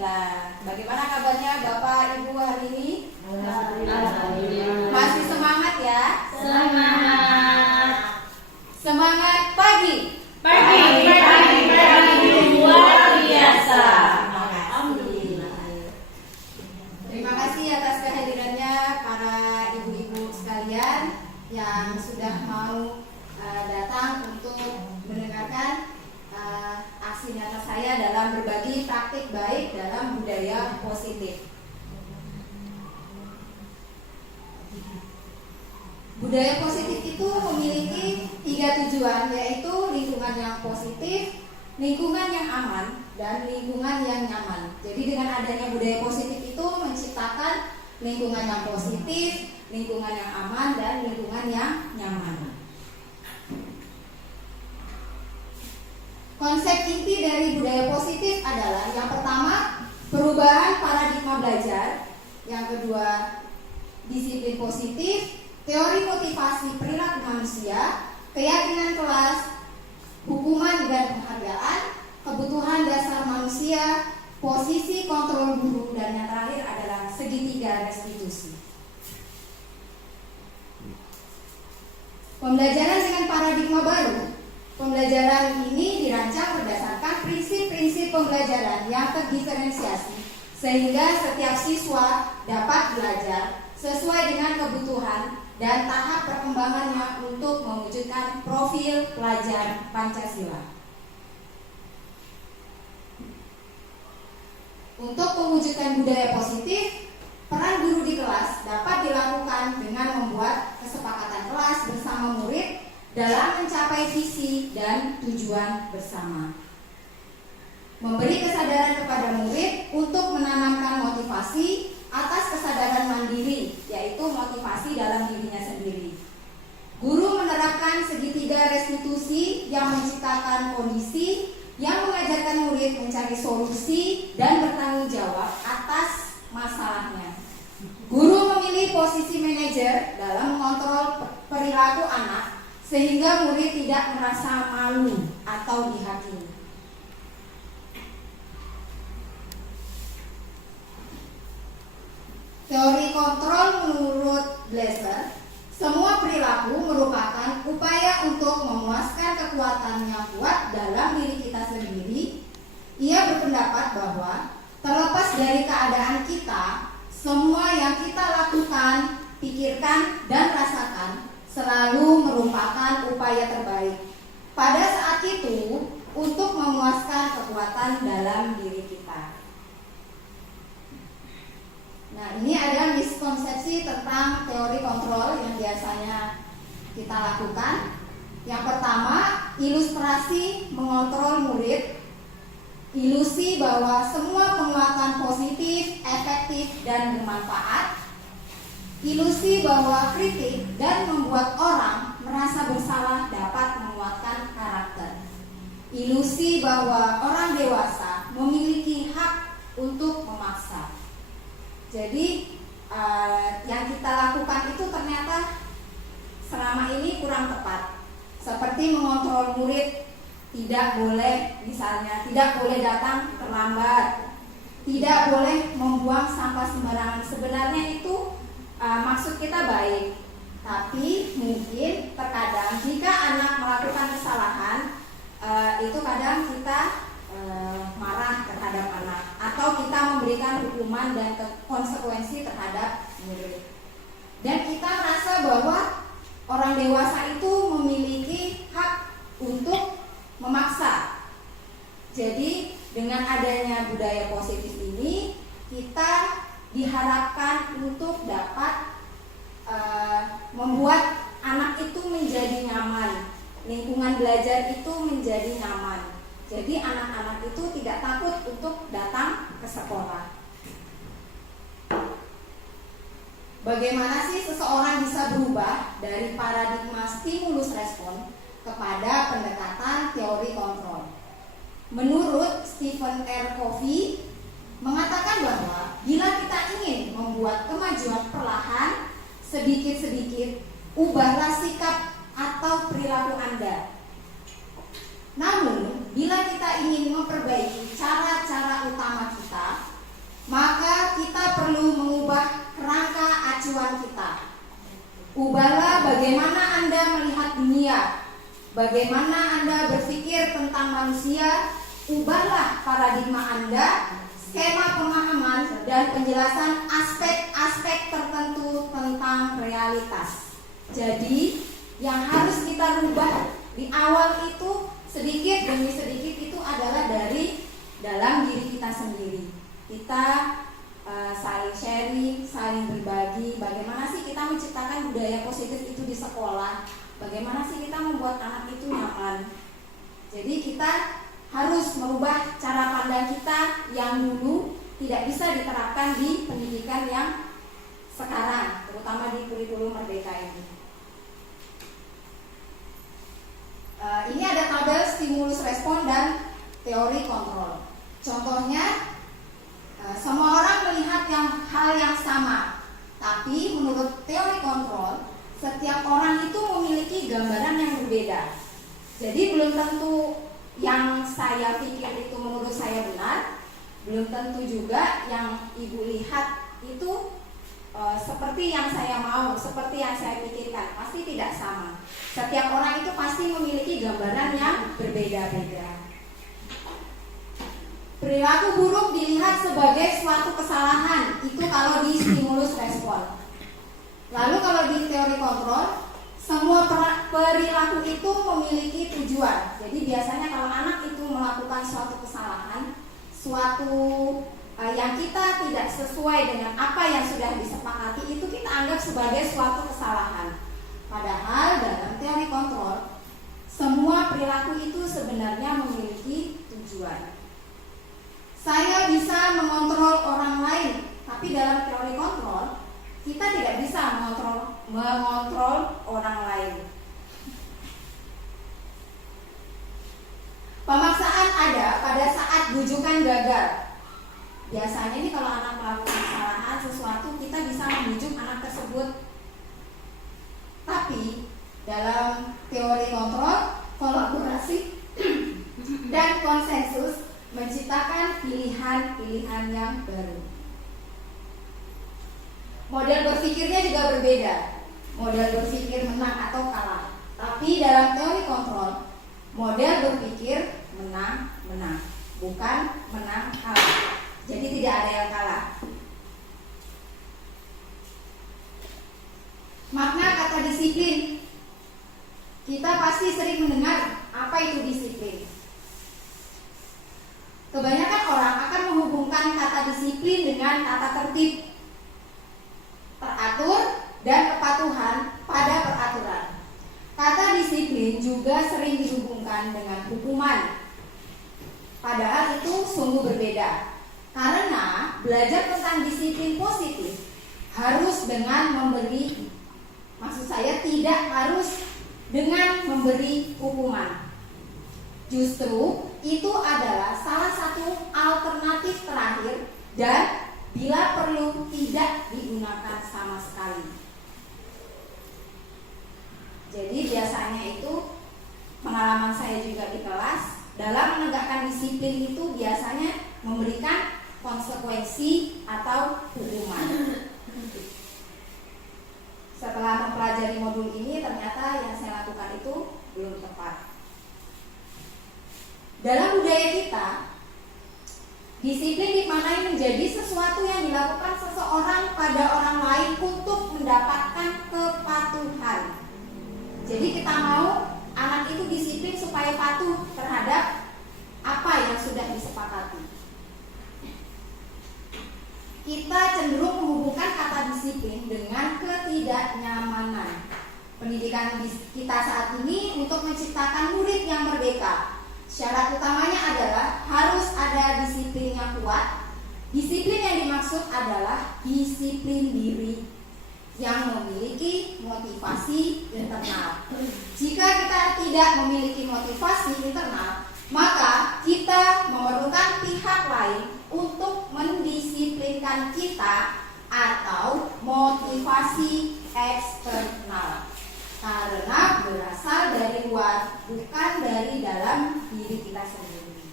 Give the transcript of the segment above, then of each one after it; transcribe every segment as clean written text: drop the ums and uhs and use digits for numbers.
Alhamdulillah. Bagaimana kabarnya Bapak Ibu hari ini? Alhamdulillah. Masih semangat ya? Semangat. Semangat pagi. Pagi luar biasa. Alhamdulillah. Terima kasih atas kehadirannya para ibu-ibu sekalian yang sudah mau datang untuk mendengarkan aksi nyata saya dalam berbagi praktik baik dalam budaya positif. Budaya positif itu memiliki 3 tujuan, yaitu lingkungan yang positif, lingkungan yang aman, dan lingkungan yang nyaman. Jadi dengan adanya budaya positif itu menciptakan lingkungan yang positif, lingkungan yang aman, dan lingkungan yang nyaman. Konsep inti dari budaya positif adalah yang pertama, perubahan paradigma belajar. Yang kedua, disiplin positif, teori motivasi perilaku manusia, keyakinan kelas, hukuman dan penghargaan, kebutuhan dasar manusia, posisi kontrol guru, dan yang terakhir adalah segitiga restitusi. Pembelajaran dengan paradigma baru. Pembelajaran ini dirancang berdasarkan prinsip-prinsip pembelajaran yang terdiferensiasi sehingga setiap siswa dapat belajar sesuai dengan kebutuhan dan tahap perkembangannya untuk mewujudkan profil pelajar Pancasila. Untuk mewujudkan budaya positif, peran guru di kelas dapat dilakukan dengan membuat kesepakatan kelas bersama murid dalam mencapai visi dan tujuan bersama. Memberi kesadaran kepada murid untuk menanamkan motivasi atas kesadaran mandiri, yaitu motivasi dalam dirinya sendiri. Guru menerapkan segitiga restitusi yang menciptakan kondisi yang mengajarkan murid mencari solusi dan bertanggung jawab atas masalahnya. Guru memilih posisi manajer dalam mengontrol perilaku anak sehingga murid tidak merasa malu atau dihakimi. Teori kontrol menurut Blaser, semua perilaku merupakan upaya untuk memuaskan kekuatan yang kuat dalam diri kita sendiri. Ia berpendapat bahwa terlepas dari keadaan kita, semua yang kita lakukan, pikirkan, dan rasakan selalu merupakan upaya terbaik pada saat itu untuk memuaskan kekuatan dalam diri kita. Nah, ini ada miskonsepsi tentang teori kontrol yang biasanya kita lakukan. Yang pertama, ilustrasi mengontrol murid. Ilusi bahwa semua penguatan positif, efektif, dan bermanfaat. Ilusi bahwa kritik dan membuat orang merasa bersalah dapat menguatkan karakter. Ilusi bahwa orang dewasa memiliki hak untuk memaksa. Jadi yang kita lakukan itu ternyata selama ini kurang tepat. Seperti mengontrol murid, tidak boleh, misalnya tidak boleh datang terlambat, tidak boleh membuang sampah sembarangan. Sebenarnya itu maksud kita baik, tapi mungkin terkadang jika anak melakukan kesalahan, itu kadang kita marah terhadap anak, atau kita memberikan hukuman dan konsekuensi terhadap murid. Dan kita merasa bahwa orang dewasa itu memiliki hak untuk memaksa. Jadi dengan adanya budaya positif ini, kita diharapkan untuk dapat membuat anak itu menjadi nyaman, lingkungan belajar itu menjadi nyaman. Jadi anak-anak itu tidak takut untuk datang ke sekolah. Bagaimana sih seseorang bisa berubah dari paradigma stimulus respon kepada pendekatan teori kontrol? Menurut Stephen R. Covey mengatakan bahwa bila kita ingin membuat kemajuan perlahan, sedikit-sedikit, ubahlah sikap atau perilaku Anda. Namun, bila kita ingin memperbaiki cara-cara utama kita, Ubahlah bagaimana Anda melihat dunia, bagaimana Anda berpikir tentang manusia. Ubahlah paradigma Anda, skema pemahaman, dan penjelasan aspek-aspek tertentu tentang realitas. Jadi, yang harus kita rubah di awal itu sedikit demi sedikit itu adalah dari dalam diri kita sendiri. Kita saling sharing, saling berbagi. Bagaimana sih kita menciptakan budaya positif itu di sekolah? Bagaimana sih kita membuat anak itu nyaman? Jadi kita harus merubah cara pandang kita yang dulu tidak bisa diterapkan di pendidikan yang sekarang, terutama di kurikulum Merdeka ini. Ini ada tabel stimulus respon dan teori kontrol. Contohnya, semua orang melihat hal yang sama, tapi menurut teori kontrol, setiap orang itu memiliki gambaran yang berbeda. Jadi belum tentu yang saya pikir itu menurut saya benar, belum tentu juga yang ibu lihat itu seperti yang saya mau, seperti yang saya pikirkan. Pasti tidak sama. Setiap orang itu pasti memiliki gambaran yang berbeda-beda. Perilaku buruk dilihat sebagai suatu kesalahan, itu kalau di stimulus respon. Lalu kalau di teori kontrol, semua perilaku itu memiliki tujuan. Jadi biasanya kalau anak itu melakukan suatu kesalahan, suatu yang kita tidak sesuai dengan apa yang sudah disepakati, itu kita anggap sebagai suatu kesalahan. Padahal dalam teori kontrol, semua perilaku itu sebenarnya memiliki tujuan. Saya bisa mengontrol orang lain, tapi dalam teori kontrol kita tidak bisa mengontrol orang lain. Pemaksaan ada pada saat bujukan gagal. Biasanya ini kalau anak melakukan kesalahan sesuatu, kita bisa membujuk anak tersebut. Tapi dalam teori kontrol, kolaborasi dan konsensus menciptakan pilihan-pilihan yang baru. Model berpikirnya juga berbeda. Model berpikir menang atau kalah. Tapi dalam teori kontrol, model berpikir menang-menang, bukan menang kalah. Jadi tidak ada yang kalah. Makna kata disiplin. Kita pasti sering mendengar apa itu disiplin. Kebanyakan orang akan menghubungkan kata disiplin dengan kata tertib, teratur, dan kepatuhan pada peraturan. Kata disiplin juga sering dihubungkan dengan hukuman. Padahal itu sungguh berbeda. Karena belajar tentang disiplin positif harus dengan memberi, maksud saya tidak harus dengan memberi hukuman. Justru itu adalah salah satu alternatif terakhir dan bila perlu tidak digunakan sama sekali. Jadi biasanya itu pengalaman saya juga di kelas, dalam menegakkan disiplin itu biasanya memberikan konsekuensi atau hukuman. Setelah mempelajari modul ini, ternyata yang saya lakukan itu belum tepat. Dalam budaya kita, disiplin dimaknai menjadi sesuatu yang dilakukan seseorang pada orang lain untuk mendapatkan kepatuhan. Jadi kita mau anak itu disiplin supaya patuh terhadap apa yang sudah disepakati. Kita cenderung menghubungkan kata disiplin dengan ketidaknyamanan. Pendidikan kita saat ini untuk menciptakan murid yang merdeka. Syarat utamanya adalah harus ada disiplin yang kuat. Disiplin yang dimaksud adalah disiplin diri yang memiliki motivasi internal. Jika kita tidak memiliki motivasi internal, maka kita memerlukan pihak lain untuk mendisiplinkan kita atau motivasi eksternal. Karena berasal dari luar, bukan dari dalam diri kita sendiri.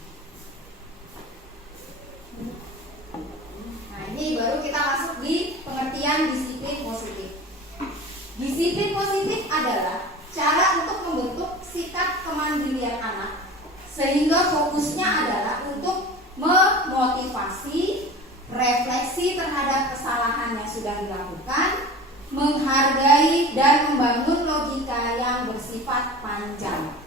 Nah, ini baru kita masuk di pengertian disiplin positif. Disiplin positif adalah cara untuk membentuk sikap kemandirian anak sehingga fokusnya adalah untuk memotivasi, refleksi terhadap kesalahan yang sudah dilakukan, menghargai dan membangun logika yang bersifat panjang.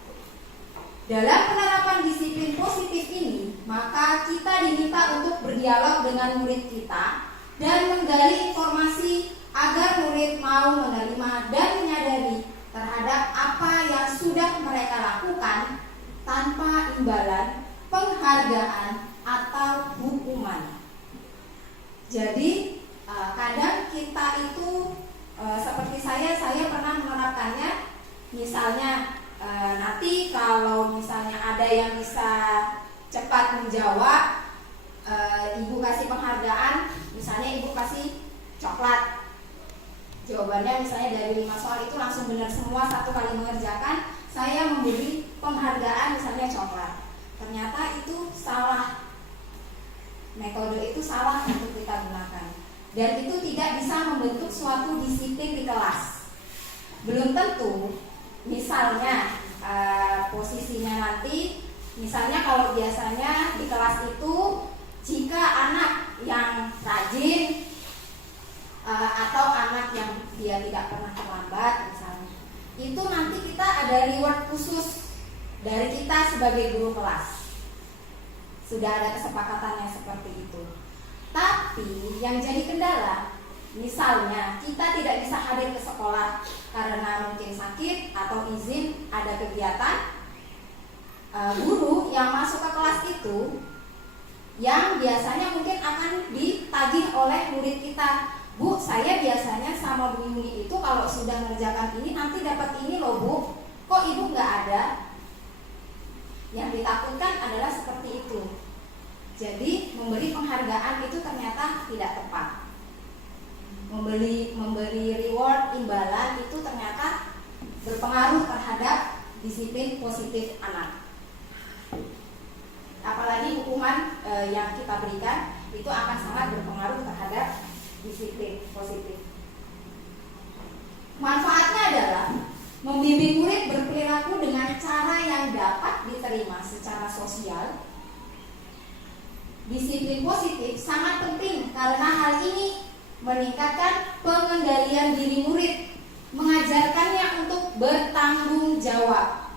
Dalam penerapan disiplin positif ini, maka kita diminta untuk berdialog dengan murid kita dan menggali informasi agar murid mau menerima dan menyadari terhadap apa yang sudah mereka lakukan tanpa imbalan, penghargaan, atau hukuman. Jadi kadang kita itu seperti saya pernah menerapkannya. Misalnya nanti kalau misalnya ada yang bisa cepat menjawab, ibu kasih penghargaan. Misalnya ibu kasih coklat, jawabannya misalnya dari 5 soal itu langsung benar semua, 1 kali mengerjakan, saya memberi penghargaan misalnya coklat. Ternyata itu salah, metode itu salah untuk kita gunakan, dan itu tidak bisa membentuk suatu disiplin di kelas. Belum tentu, misalnya posisinya nanti, misalnya kalau biasanya di kelas itu jika anak yang rajin atau anak yang dia tidak pernah terlambat misalnya, itu nanti kita ada reward khusus dari kita sebagai guru kelas. Sudah ada kesepakatannya seperti itu. Tapi yang jadi kendala, misalnya kita tidak bisa hadir ke sekolah karena mungkin sakit atau izin ada kegiatan, guru yang masuk ke kelas itu yang biasanya mungkin akan ditagih oleh murid kita. Bu, saya biasanya sama Bu Yuni itu kalau sudah mengerjakan ini nanti dapat ini loh Bu, kok Ibu nggak ada? Yang ditakutkan adalah seperti itu. Jadi memberi penghargaan itu ternyata tidak tepat. Memberi reward, imbalan itu ternyata berpengaruh terhadap disiplin positif anak. Apalagi hukuman yang kita berikan itu akan sangat berpengaruh terhadap disiplin positif. Manfaatnya adalah membimbing murid berperilaku dengan cara yang dapat diterima secara sosial. Disiplin positif sangat penting karena hal ini meningkatkan pengendalian diri murid, mengajarkannya untuk bertanggung jawab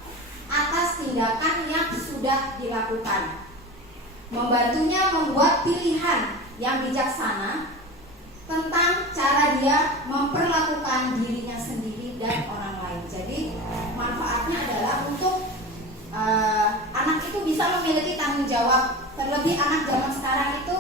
atas tindakan yang sudah dilakukan, membantunya membuat pilihan yang bijaksana tentang cara dia memperlakukan dirinya sendiri dan orang lain. Jadi manfaatnya adalah untuk anak itu bisa memiliki tanggung jawab. Terlebih anak zaman sekarang itu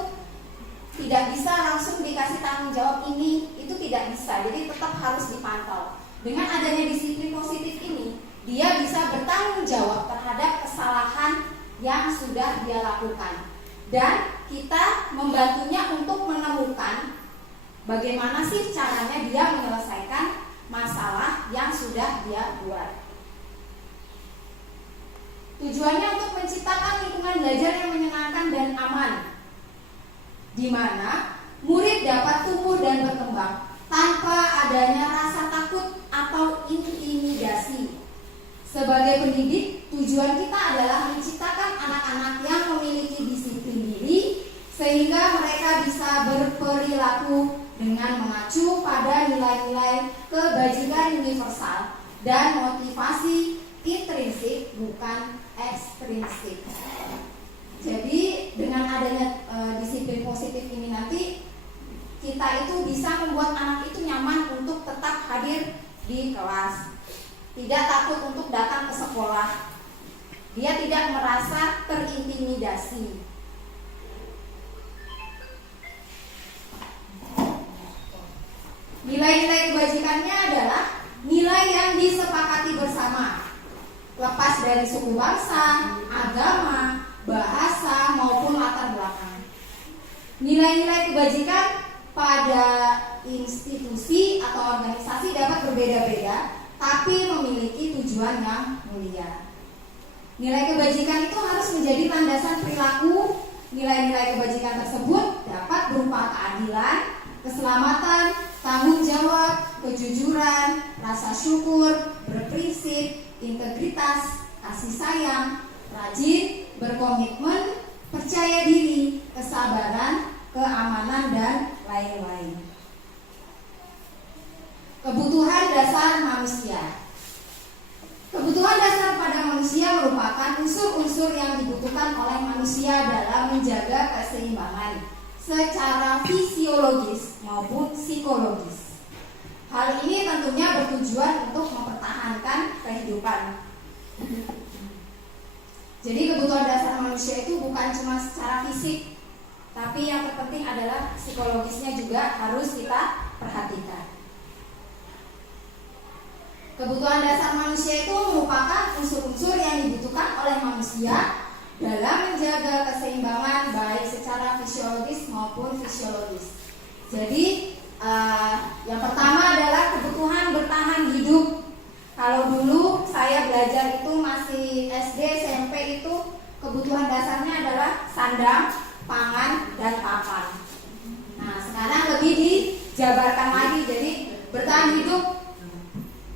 tidak bisa langsung dikasih tanggung jawab ini, itu tidak bisa. Jadi tetap harus dipantau. Dengan adanya disiplin positif ini, dia bisa bertanggung jawab terhadap kesalahan yang sudah dia lakukan. Dan kita membantunya untuk menemukan bagaimana sih caranya dia menyelesaikan masalah yang sudah dia buat. Tujuannya untuk menciptakan lingkungan belajar yang menyenangkan dan aman, di mana murid dapat tumbuh dan berkembang tanpa adanya rasa takut atau intimidasi. Sebagai pendidik, tujuan kita adalah menciptakan anak-anak yang memiliki disiplin diri sehingga mereka bisa berperilaku dengan mengacu pada nilai-nilai kebajikan universal dan motivasi intrinsik bukan ekstrinsik. Jadi dengan adanya disiplin positif ini nanti kita itu bisa membuat anak itu nyaman untuk tetap hadir di kelas, tidak takut untuk datang ke sekolah, dia tidak merasa terintimidasi. Nilai-nilai kebajikannya adalah nilai yang disepakati bersama, lepas dari suku bangsa, agama, bahasa, maupun latar belakang. Nilai-nilai kebajikan pada institusi atau organisasi dapat berbeda-beda, tapi memiliki tujuan yang mulia. Nilai kebajikan itu harus menjadi landasan perilaku. Nilai-nilai kebajikan tersebut dapat berupa keadilan, keselamatan, tanggung jawab, kejujuran, rasa syukur, berprinsip, integritas, kasih sayang, rajin, berkomitmen, percaya diri, kesabaran, keamanan, dan lain-lain. Kebutuhan dasar manusia. Kebutuhan dasar pada manusia merupakan unsur-unsur yang dibutuhkan oleh manusia dalam menjaga keseimbangan secara fisiologis maupun psikologis. Hal ini tentunya bertujuan untuk mempertahankan kehidupan. Jadi kebutuhan dasar manusia itu bukan cuma secara fisik, tapi yang terpenting adalah psikologisnya juga harus kita perhatikan. Kebutuhan dasar manusia itu merupakan unsur-unsur yang dibutuhkan oleh manusia dalam menjaga keseimbangan baik secara fisiologis maupun fisiologis. Jadi yang pertama adalah kebutuhan bertahan hidup. Kalau dulu saya belajar itu masih SD, SMP itu kebutuhan dasarnya adalah sandang, pangan, dan papan. Nah sekarang lebih dijabarkan lagi, jadi bertahan hidup,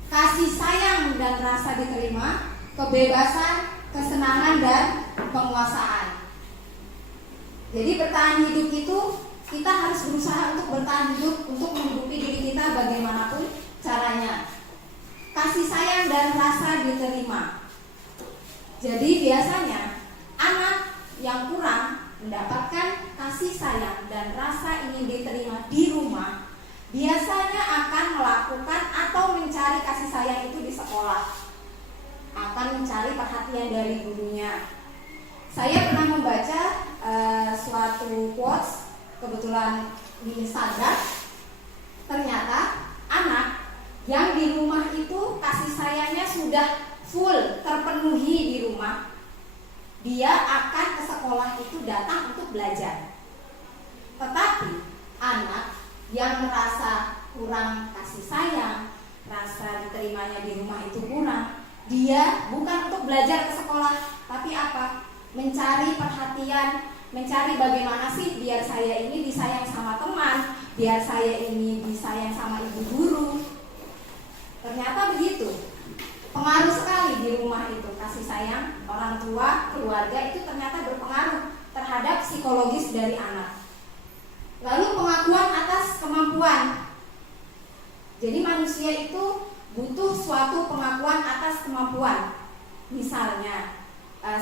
kasih sayang dan rasa diterima, kebebasan, kesenangan, dan penguasaan. Jadi bertahan hidup itu kita harus berusaha untuk bertahan hidup, untuk menghidupi diri kita bagaimanapun caranya. Kasih sayang dan rasa diterima. Jadi biasanya anak yang kurang mendapatkan kasih sayang dan rasa ingin diterima di rumah biasanya akan melakukan atau mencari kasih sayang itu di sekolah, akan mencari perhatian dari gurunya. Saya pernah membaca suatu quotes kebetulan di Instagram. Ternyata anak yang di rumah itu kasih sayangnya sudah full terpenuhi di rumah, dia akan ke sekolah itu datang untuk belajar. Tetapi anak yang merasa kurang kasih sayang, rasa diterimanya di rumah itu kurang, dia bukan untuk belajar ke sekolah, tapi apa? Mencari perhatian, mencari bagaimana sih biar saya ini disayang sama teman, biar saya ini disayang sama ibu guru. Ternyata begitu. Pengaruh sekali di rumah itu kasih sayang orang tua, keluarga itu ternyata berpengaruh terhadap psikologis dari anak. Lalu pengakuan atas kemampuan. Jadi manusia itu butuh suatu pengakuan atas kemampuan. Misalnya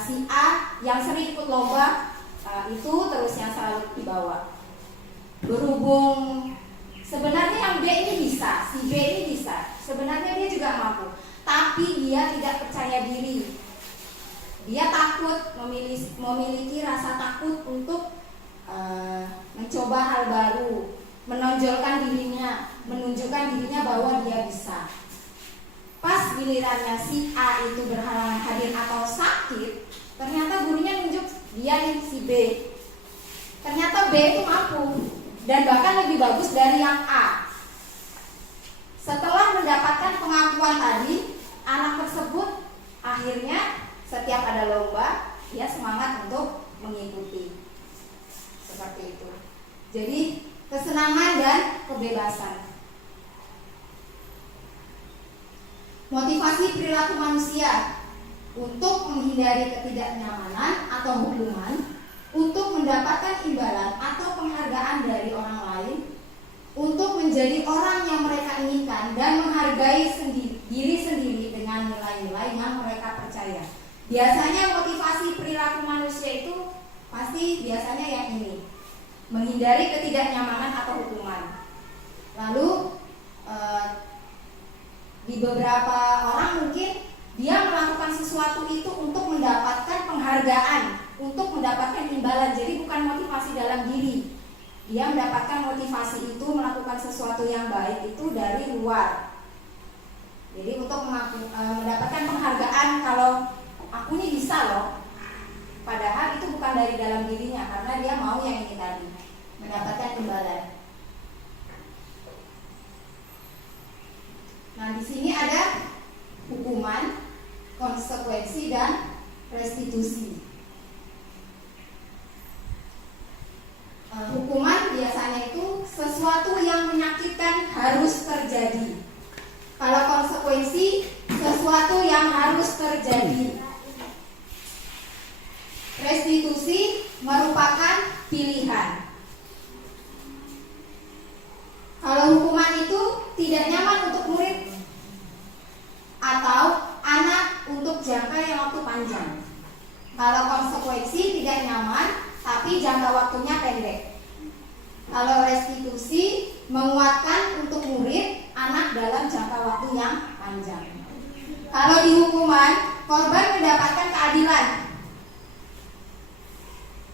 si A yang sering ikut lomba itu terus yang selalu dibawa. Berhubung sebenarnya yang B ini bisa, si B ini bisa, sebenarnya dia juga mampu, tapi dia tidak percaya diri. Dia takut, memiliki rasa takut untuk mencoba hal baru, menonjolkan dirinya, menunjukkan dirinya bahwa dia bisa. Pas gilirannya si A itu berhalangan hadir atau sakit, ternyata gurunya nunjuk dia nih si B. Ternyata B itu mampu dan bahkan lebih bagus dari yang A. Setelah mendapatkan pengakuan tadi, anak tersebut akhirnya setiap ada lomba dia semangat untuk mengikuti. Seperti itu. Jadi kesenangan dan kebebasan. Motivasi perilaku manusia untuk menghindari ketidaknyamanan atau hukuman, untuk mendapatkan imbalan atau penghargaan dari orang lain, untuk menjadi orang yang mereka inginkan dan menghargai diri sendiri dengan nilai-nilai yang mereka percaya. Biasanya motivasi perilaku manusia itu pasti biasanya yang ini, menghindari ketidaknyamanan atau hukuman. Lalu di beberapa orang mungkin dia melakukan sesuatu itu untuk mendapatkan penghargaan, untuk mendapatkan imbalan. Jadi bukan motivasi dalam diri. Dia mendapatkan motivasi itu melakukan sesuatu yang baik itu dari luar. Jadi untuk mendapatkan penghargaan, kalau aku ini bisa loh. Padahal itu bukan dari dalam dirinya, karena dia mau yang ini tadi, mendapatkan imbalan. Nah, di sini ada hukuman, konsekuensi, dan restitusi. Hukuman biasanya itu sesuatu yang menyakitkan harus terjadi. Kalau konsekuensi sesuatu yang harus terjadi. Restitusi merupakan pilihan. Kalau hukuman itu tidak nyaman untuk murid atau anak untuk jangka yang waktu panjang. Kalau konsekuensi tidak nyaman tapi jangka waktunya pendek. Kalau restitusi menguatkan untuk murid anak dalam jangka waktu yang panjang. Kalau di hukuman, korban mendapatkan keadilan.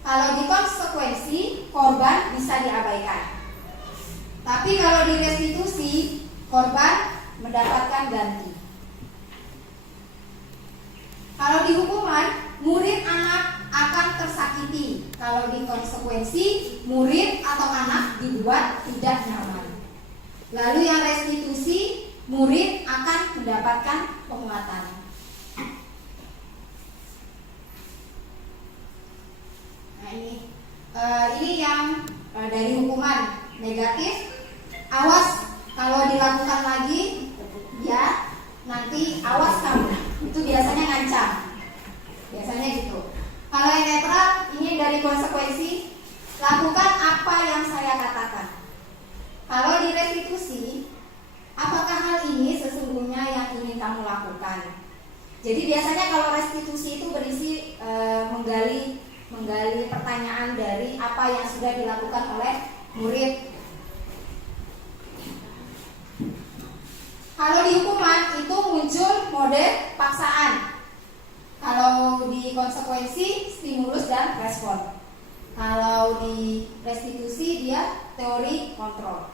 Kalau di konsekuensi, korban bisa diabaikan. Tapi kalau di restitusi, korban mendapatkan ganti. Kalau di hukuman, murid anak akan tersakiti. Kalau di konsekuensi, murid atau anak dibuat tidak nyaman. Lalu yang restitusi, murid akan mendapatkan penguatan. Nah ini yang dari hukuman negatif. Awas kalau dilakukan lagi, ya nanti awas kamu. Itu biasanya ngancam. Biasanya gitu. Kalau yang netral, ini dari konsekuensi, lakukan apa yang saya katakan. Kalau di restitusi, apakah hal ini sesungguhnya yang ingin kamu lakukan? Jadi biasanya kalau restitusi itu berisi menggali pertanyaan dari apa yang sudah dilakukan oleh murid. Kalau di hukuman itu muncul mode paksaan. Kalau di konsekuensi, stimulus dan respon. Kalau di restitusi dia teori kontrol.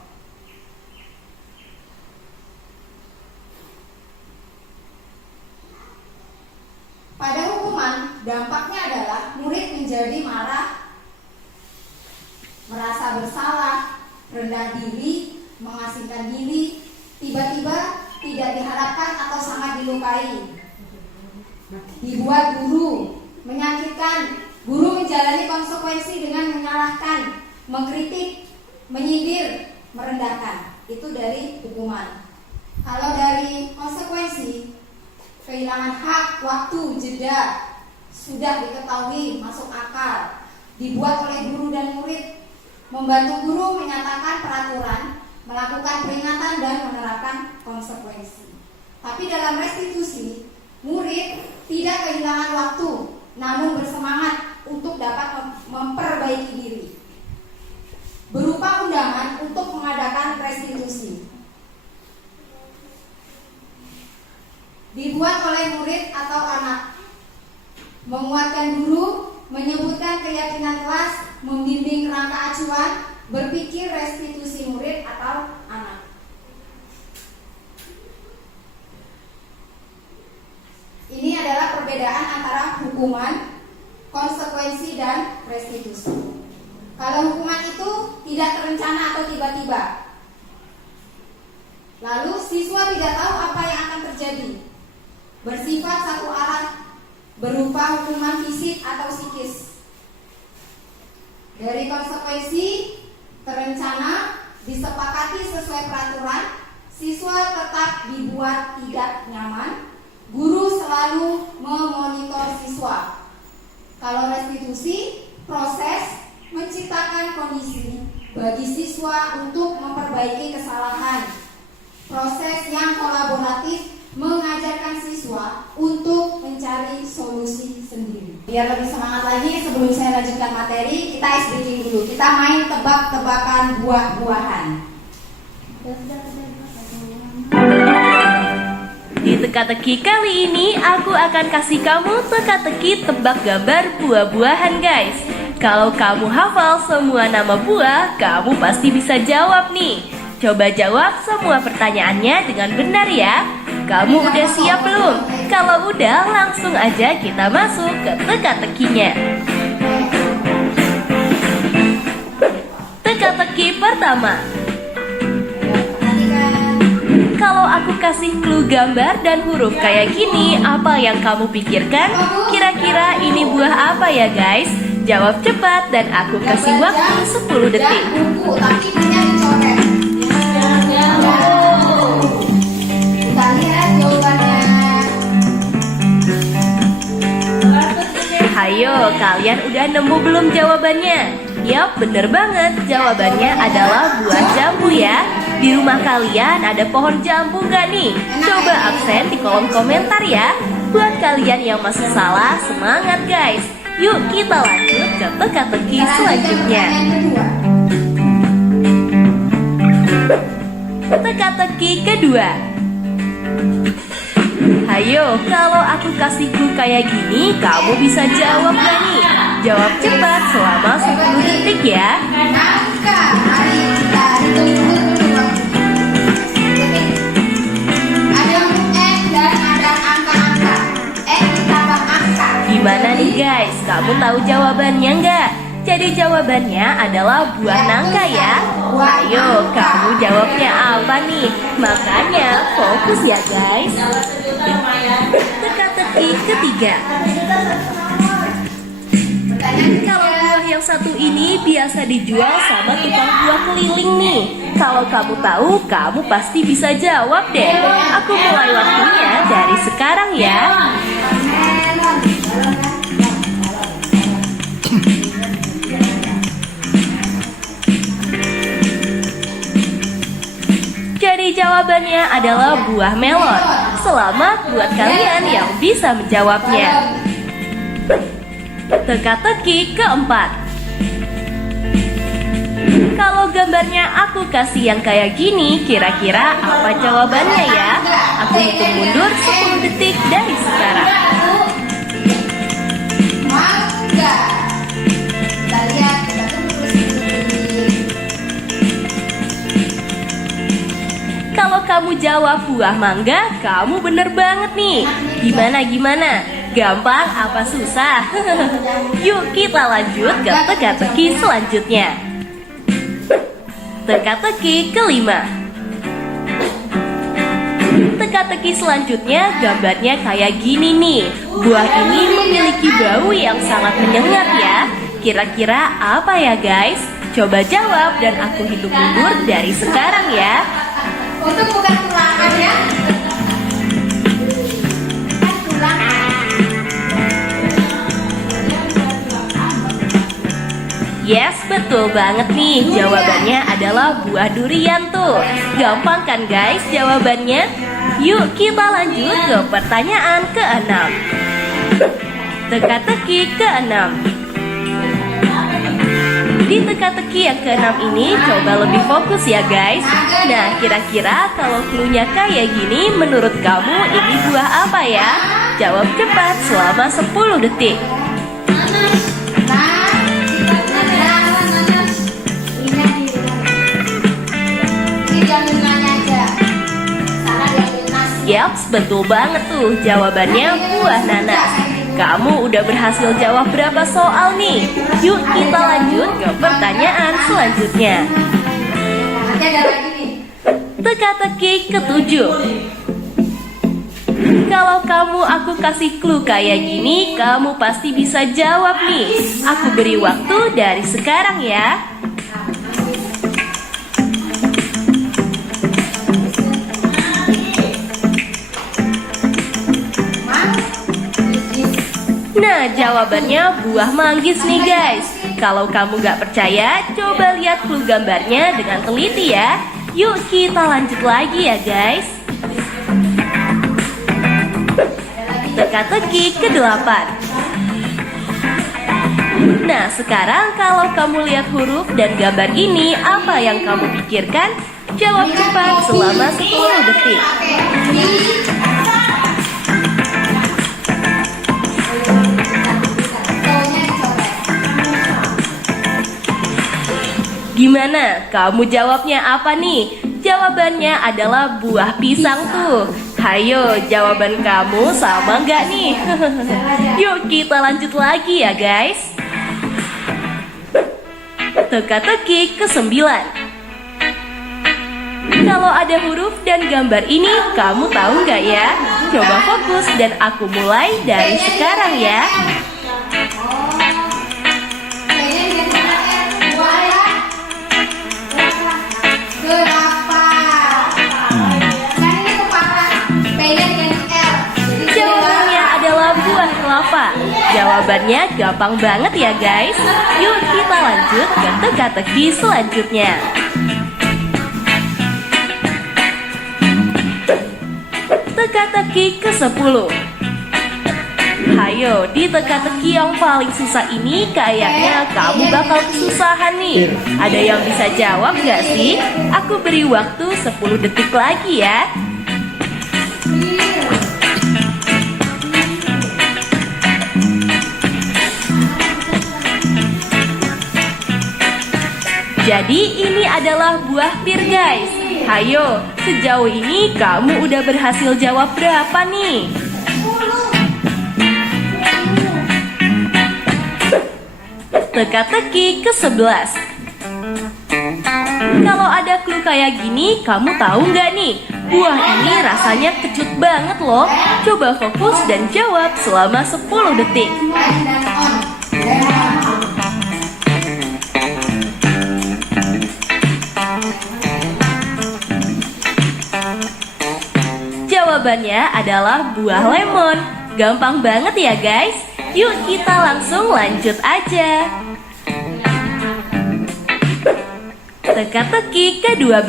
Pada hukuman, dampaknya adalah murid menjadi marah, merasa bersalah, rendah diri, mengasingkan diri, tiba-tiba tidak diharapkan atau sangat dilukai, dibuat guru, menyakitkan, guru menjalani konsekuensi dengan menyalahkan, mengkritik, menyindir, merendahkan. Itu dari hukuman. Kalau dari konsekuensi, kehilangan hak, waktu, jeda, sudah diketahui, masuk akal, dibuat oleh guru dan murid, membantu guru menyatakan peraturan, melakukan peringatan dan menerapkan konsekuensi. Tapi dalam restitusi, murid tidak kehilangan waktu, namun bersemangat untuk dapat memperbaiki diri, berupa undangan untuk mengadakan restitusi. Dibuat oleh murid atau anak, menguatkan guru, menyebutkan keyakinan kelas, membimbing kerangka acuan, berpikir restitusi murid atau anak. Ini adalah perbedaan antara hukuman, konsekuensi, dan restitusi. Kalau hukuman itu tidak terencana atau tiba-tiba, lalu siswa tidak tahu apa yang akan terjadi, bersifat satu arah, berupa hukuman fisik atau psikis. Dari konsekuensi, terencana, disepakati sesuai peraturan, siswa tetap dibuat tidak nyaman, guru selalu memonitor siswa. Kalau restitusi, proses menciptakan kondisi bagi siswa untuk memperbaiki kesalahan. Proses yang kolaboratif mengajarkan siswa untuk mencari solusi sendiri. Biar lebih semangat lagi, sebelum saya lanjutkan materi, kita ice breaking dulu. Kita main tebak-tebakan buah-buahan. Di teka-teki kali ini, aku akan kasih kamu teka-teki tebak gambar buah-buahan, guys. Kalau kamu hafal semua nama buah, kamu pasti bisa jawab nih. Coba jawab semua pertanyaannya dengan benar ya. Kamu udah siap belum? Kalau udah, langsung aja kita masuk ke teka-tekinya. Teka-teki pertama. Kalau aku kasih clue gambar dan huruf kayak gini, apa yang kamu pikirkan? Kira-kira ini buah apa ya guys? Jawab cepat dan aku kasih waktu 10 detik. Kita lihat Ayo, kalian udah nemu belum jawabannya? Yap, bener banget. Jawabannya adalah buah jambu ya. Di rumah kalian ada pohon jambu nggak nih? Coba absen di kolom komentar ya. Buat kalian yang masih salah, semangat guys. Yuk kita lanjut ke teka-teki selanjutnya. Teka-teki kedua. Ayo, kalau aku kasih clue kayak gini, kamu bisa jawab gak nih? Jawab cepat selama 10 detik ya. Nangka, mari kita hitung dulu. Ada huruf X dan ada angka-angka. X ditambah angka. Gimana nih guys, kamu tahu jawabannya nggak? Jadi jawabannya adalah buah nangka ya. Ayo, kamu jawabnya apa nih? Makanya fokus ya guys. Teka-teki ketiga. Kalau buah yang satu ini biasa dijual sama tukang buah keliling nih. Kalau kamu tahu, kamu pasti bisa jawab deh. Aku mulai waktunya dari sekarang ya. Jadi jawabannya adalah buah melon. Selamat buat kalian yang bisa menjawabnya. Teka-teki keempat. Kalau gambarnya aku kasih yang kayak gini, kira-kira apa jawabannya ya? Aku hitung mundur 10 detik dari sekarang. Mangga. Kita lihat, kita tunggu 10 detik. Kalau kamu jawab buah mangga, kamu bener banget nih. Gimana? Gampang apa susah? Yuk kita lanjut ke teka-teki selanjutnya. Teka-teki kelima. Teka-teki selanjutnya gambarnya kayak gini nih. Buah ini memiliki bau yang sangat menyengat ya. Kira-kira apa ya guys? Coba jawab dan aku hitung mundur dari sekarang ya. Untuk bukan tulangan ya. Tulangan. Yes, betul banget nih. Jawabannya adalah buah durian tuh. Gampang kan guys jawabannya? Yuk kita lanjut ke pertanyaan ke-6. Teka-teki ke-6. Di teka-teki yang ke-6 ini coba lebih fokus ya guys. Nah, kira-kira kalau clue-nya kayak gini, menurut kamu ini buah apa ya? Jawab cepat selama 10 detik. Yaps, betul banget tuh. Jawabannya buah nanas. Kamu udah berhasil jawab berapa soal nih? Yuk kita lanjut ke pertanyaan selanjutnya. Teka-teki ketujuh. Kalau kamu aku kasih clue kayak gini, kamu pasti bisa jawab nih. Aku beri waktu dari sekarang ya. Nah, jawabannya buah manggis nih guys. Kalau kamu gak percaya, coba lihat clue gambarnya dengan teliti ya. Yuk kita lanjut lagi ya guys. Teka-teki ke-8. Nah, sekarang kalau kamu lihat huruf dan gambar ini, apa yang kamu pikirkan? Jawab cepat selama 10 detik. Gimana? Kamu jawabnya apa nih? Jawabannya adalah buah pisang tuh. Hayo, jawaban kamu sama nggak nih? Yuk kita lanjut lagi ya guys. Teka-teki ke-9. Kalau ada huruf dan gambar ini, kamu tahu nggak ya? Coba fokus dan aku mulai dari sekarang ya. Jawabannya adalah buah kelapa. Jawab Jawabannya gampang banget ya guys. Yuk kita lanjut ke teka-teki selanjutnya. Teka-teki ke-10. Hayo, di teka-teki yang paling susah ini kayaknya kamu bakal kesusahan nih. Ada yang bisa jawab gak sih? Aku beri waktu 10 detik lagi ya. Jadi ini adalah buah pir guys. Hayo, sejauh ini kamu udah berhasil jawab berapa nih? Teka-teki ke-11. Kalau ada clue kayak gini, kamu tahu nggak nih? Buah ini rasanya kecut banget loh. Coba fokus dan jawab selama 10 detik. Jawabannya adalah buah lemon. Gampang banget ya guys. Yuk kita langsung lanjut aja. Teka-teki ke-12.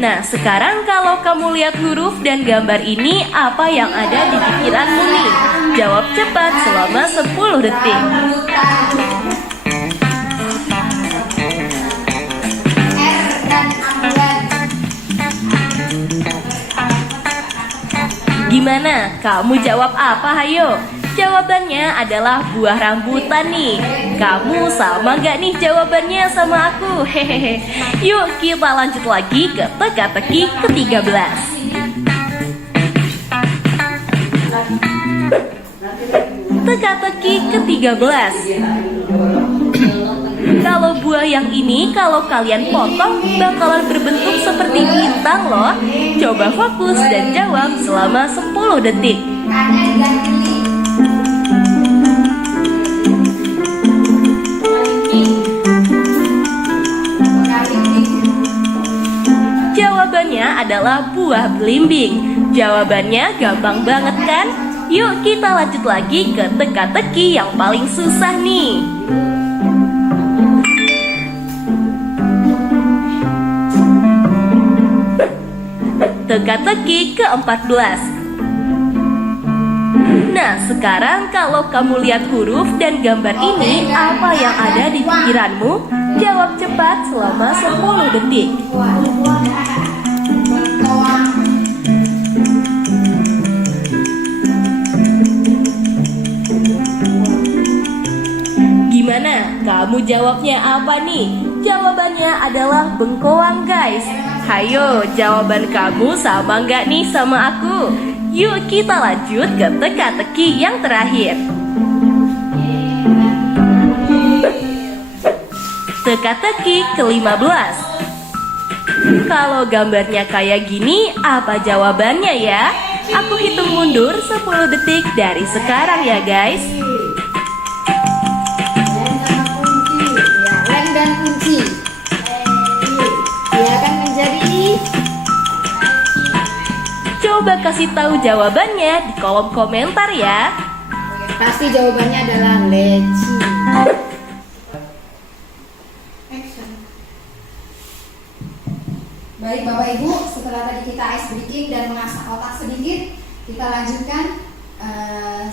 Nah, sekarang kalau kamu lihat huruf dan gambar ini, apa yang ada di pikiranmu nih? Jawab cepat selama 10 detik. Gimana? Kamu jawab apa, hayo? Jawabannya adalah buah rambutan nih. Kamu sama gak nih jawabannya sama aku? Hehehe. Yuk kita lanjut lagi ke teka-teki ke-13. Teka-teki ke-13. Kalau buah yang ini kalau kalian potong bakalan berbentuk seperti bintang loh. Coba fokus dan jawab selama 10 detik. Jawabannya adalah buah belimbing. Jawabannya gampang banget kan? Yuk kita lanjut lagi ke teka-teki yang paling susah nih. Teka-teki ke-14. Nah, sekarang kalau kamu lihat huruf dan gambar ini, apa yang ada di pikiranmu? Jawab cepat selama 10 detik. Gimana? Kamu jawabnya apa nih? Jawabannya adalah bengkoang guys. Hayo, jawaban kamu sama nggak nih sama aku? Yuk kita lanjut ke teka-teki yang terakhir. Teka-teki ke-15. Kalau gambarnya kayak gini, apa jawabannya ya? Aku hitung mundur 10 detik dari sekarang ya guys. Lem dan kunci. Dia akan menjadi. Coba kasih tahu jawabannya di kolom komentar ya. Pasti jawabannya adalah leci. Baik Bapak Ibu, setelah tadi kita ice breaking dan mengasah otak sedikit, kita lanjutkan.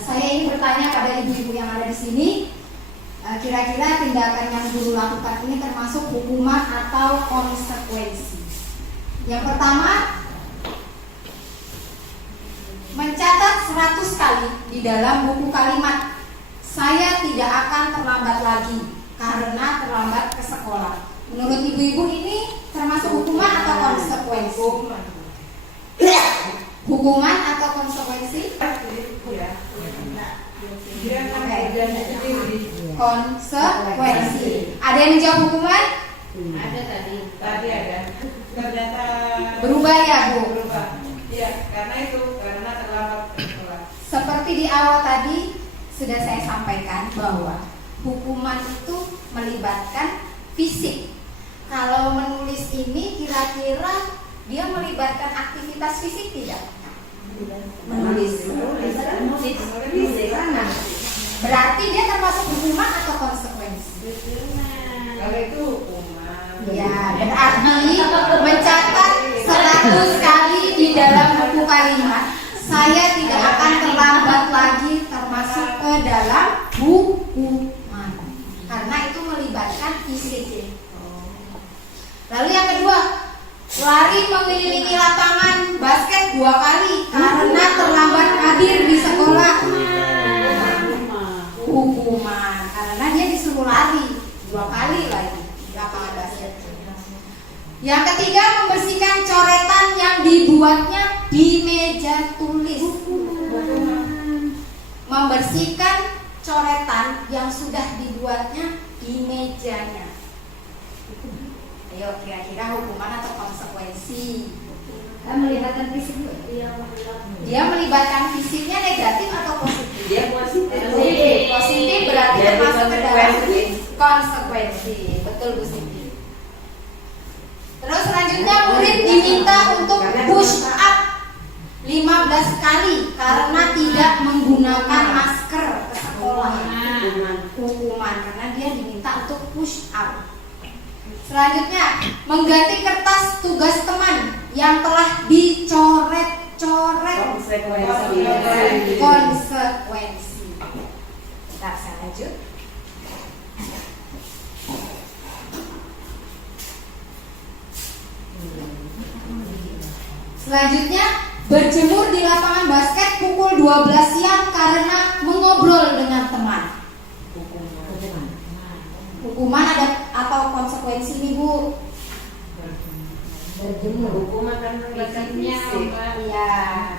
Saya ingin bertanya pada ibu-ibu yang ada di sini, kira-kira tindakan yang guru lakukan ini termasuk hukuman atau konsekuensi? Yang pertama, mencatat 100 kali di dalam buku kalimat "Saya tidak akan terlambat lagi karena terlambat ke sekolah". Menurut ibu-ibu ini termasuk hukuman atau konsekuensi? Hukuman atau konsekuensi? Konsekuensi. Ada yang menjawab hukuman? Ada tadi ada. Ternyata Berubah ya Bu? berubah. Iya, karena terlambat ke sekolah. Seperti di awal tadi sudah saya sampaikan bahwa hukuman itu melibatkan fisik. Kalau menulis ini kira-kira dia melibatkan aktivitas fisik tidak? Menulis. Berarti dia termasuk hukuman atau konsekuensi? Kalau itu hukuman. Ya, berarti mencatat 100 kali di dalam buku kalimat, saya tidak akan terlambat lagi termasuk ke dalam hukuman. Karena itu melibatkan fisik. Lalu yang kedua, lari mengelilingi lapangan basket 2 kali karena terlambat hadir di sekolah. Hukuman, karena dia disuruh lari 2 kali lagi di lapangan basket. Yang ketiga, membersihkan coretan yang dibuatnya di meja tulis. Membersihkan coretan yang sudah dibuatnya di mejanya. Ayo, kira-kira hukuman atau konsekuensi? Melibatkan fisik. Dia melibatkan fisiknya negatif atau positif? Dia positif. Positif berarti Dia masuk ke dalam konsekuensi. konsekuensi. Betul Bu Siti. Terus selanjutnya murid diminta untuk push up 15 kali karena tidak menggunakan masker ke sekolah. Hukuman karena dia diminta untuk push up. Selanjutnya, mengganti kertas tugas teman yang telah dicoret-coret. Konsekuensi. Bentar, saya lanjut. Selanjutnya, berjemur di lapangan basket pukul 12 siang karena mengobrol dengan teman. Hukuman ada atau konsekuensi nih Bu? Berjemur. Hukuman kan melibatkan fisik. Iya,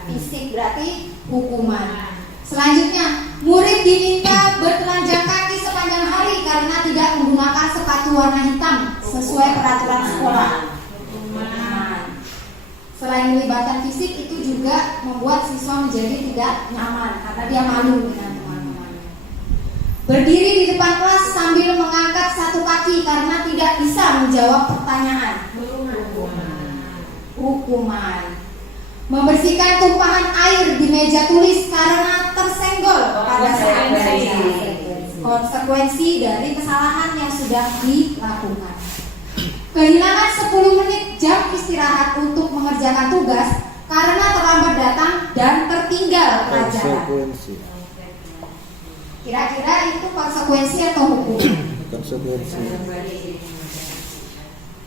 fisik berarti hukuman. Selanjutnya, murid diminta bertelanjang kaki sepanjang hari karena tidak menggunakan sepatu warna hitam sesuai peraturan sekolah. Selain melibatkan fisik, itu juga membuat siswa menjadi tidak nyaman karena dia malu dengan teman-temannya. Berdiri di depan kelas sambil mengangkat satu kaki karena tidak bisa menjawab pertanyaan. Hukuman. Membersihkan tumpahan air di meja tulis karena tersenggol pada saat belajar. Konsekuensi dari kesalahan yang sudah dilakukan. Kehilangan 10 menit jam istirahat untuk mengerjakan tugas karena terlambat datang dan tertinggal pelajaran. Kira-kira itu konsekuensi atau hukuman?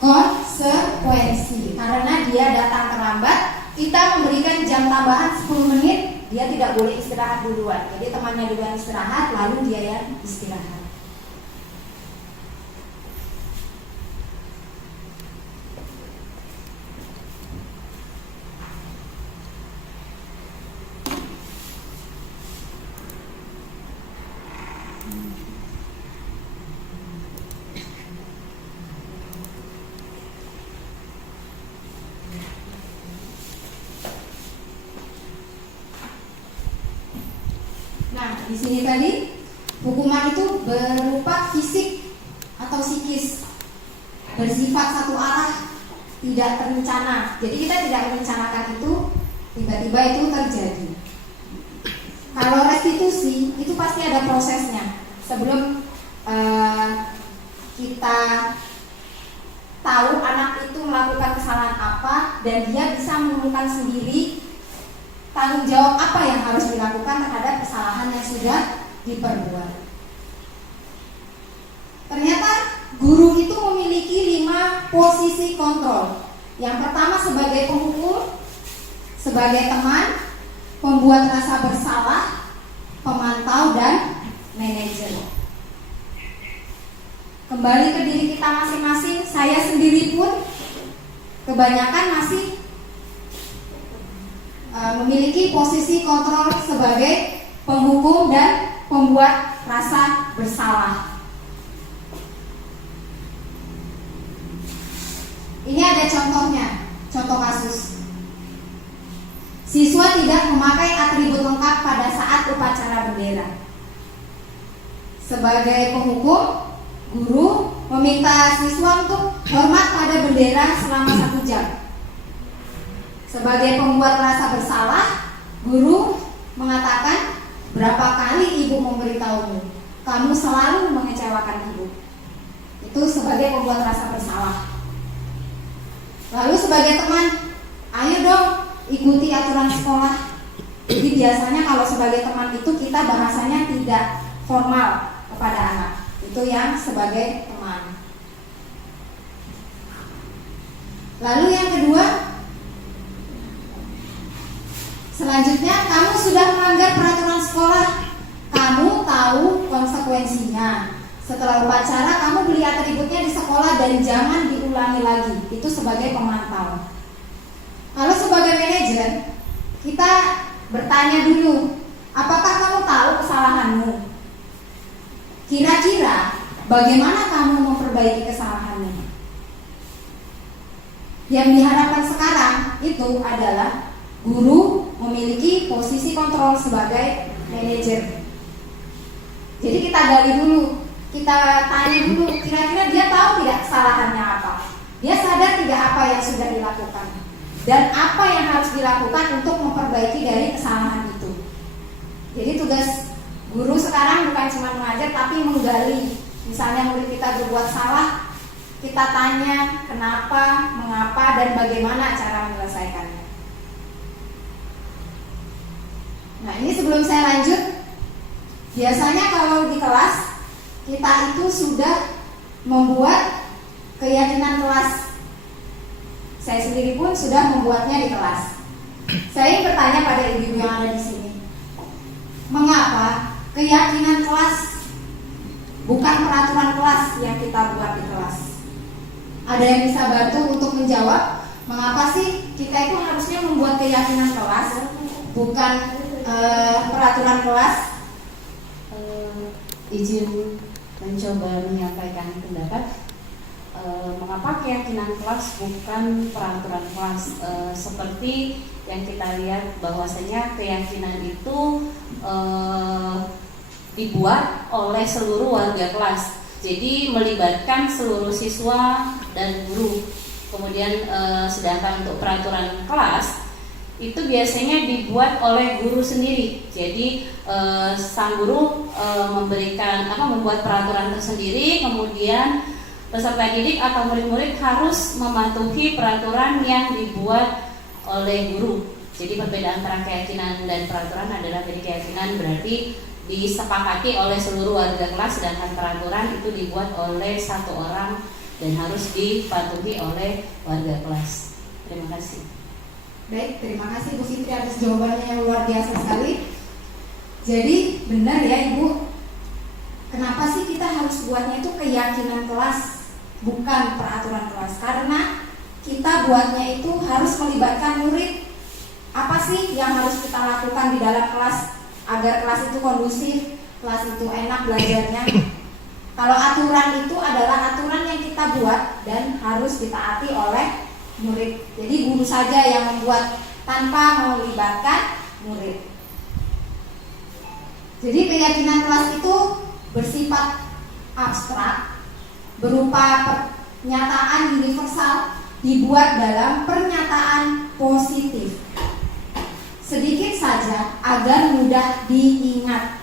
Konsekuensi. Karena dia datang terlambat, kita memberikan jam tambahan 10 menit, dia tidak boleh istirahat duluan. Jadi temannya duluan istirahat, lalu dia yang istirahat. Nah, di sini tadi hukuman itu berupa fisik atau psikis, bersifat satu arah, tidak terencana. Jadi kita tidak merencanakan itu, tiba-tiba itu terjadi. Kalau restitusi itu pasti ada prosesnya. Sebelum kita tahu anak itu melakukan kesalahan apa dan dia bisa menemukan sendiri tanggung jawab apa yang harus dilakukan terhadap kesalahan yang sudah diperbuat. Ternyata guru itu memiliki 5 posisi kontrol. Yang pertama sebagai penghukum, sebagai teman, pembuat rasa bersalah, pemantau, dan manajer. Kembali ke diri kita masing-masing, saya sendiri pun kebanyakan masih memiliki posisi kontrol sebagai penghukum dan pembuat rasa bersalah. Ini ada contohnya, contoh kasus. Siswa tidak memakai atribut lengkap pada saat upacara bendera. Sebagai penghukum, guru meminta siswa untuk hormat pada bendera selama 1 jam. Sebagai pembuat rasa bersalah, Guru mengatakan, berapa kali ibu memberitahumu, kamu selalu mengecewakan ibu. Itu sebagai pembuat rasa bersalah. Lalu sebagai teman, ayo dong ikuti aturan sekolah. Jadi biasanya kalau sebagai teman itu kita bahasanya tidak formal kepada anak. Itu yang sebagai teman. Lalu yang kedua, selanjutnya kamu sudah melanggar peraturan sekolah. Kamu tahu konsekuensinya. Setelah upacara kamu beli atributnya di sekolah dan jangan diulangi lagi. Itu sebagai pemantau. Kalau sebagai manajer, kita bertanya dulu, apakah kamu tahu kesalahanmu? Kira-kira bagaimana kamu memperbaiki kesalahanmu? Yang diharapkan sekarang itu adalah guru memiliki posisi kontrol sebagai manajer. Jadi kita gali dulu, kita tanya dulu, kira-kira dia tahu tidak kesalahannya apa? Dia sadar tidak apa yang sudah dilakukan? Dan apa yang harus dilakukan untuk memperbaiki dari kesalahan itu. Jadi tugas guru sekarang bukan cuma mengajar tapi menggali. Misalnya murid kita berbuat salah, kita tanya kenapa, mengapa, dan bagaimana cara menyelesaikannya. Nah, ini sebelum saya lanjut, biasanya kalau di kelas kita itu sudah membuat keyakinan kelas. Saya sendiri pun sudah membuatnya di kelas. Saya ingin bertanya pada ibu-ibu yang ada di sini, mengapa keyakinan kelas bukan peraturan kelas yang kita buat di kelas? Ada yang bisa bantu untuk menjawab mengapa sih kita itu harusnya membuat keyakinan kelas bukan peraturan kelas? Izin mencoba menyampaikan pendapat. Mengapa keyakinan kelas bukan peraturan kelas? Seperti yang kita lihat bahwasanya keyakinan itu dibuat oleh seluruh warga kelas. Jadi melibatkan seluruh siswa dan guru. Kemudian sedangkan untuk peraturan kelas itu biasanya dibuat oleh guru sendiri. Jadi sang guru membuat peraturan tersendiri, kemudian peserta didik atau murid-murid harus mematuhi peraturan yang dibuat oleh guru. Jadi perbedaan antara keyakinan dan peraturan adalah keyakinan berarti disepakati oleh seluruh warga kelas, sedangkan peraturan itu dibuat oleh satu orang dan harus dipatuhi oleh warga kelas. Terima kasih. Baik, terima kasih Bu Fitri atas jawabannya yang luar biasa sekali. Jadi benar ya Ibu, kenapa sih kita harus buatnya itu keyakinan kelas, bukan peraturan kelas? Karena kita buatnya itu harus melibatkan murid. Apa sih yang harus kita lakukan di dalam kelas agar kelas itu kondusif, kelas itu enak belajarnya? Kalau aturan itu adalah aturan yang kita buat dan harus ditaati oleh murid. Jadi guru saja yang membuat tanpa melibatkan murid. Jadi keyakinan kelas itu bersifat abstrak, berupa pernyataan universal, dibuat dalam pernyataan positif. Sedikit saja agar mudah diingat.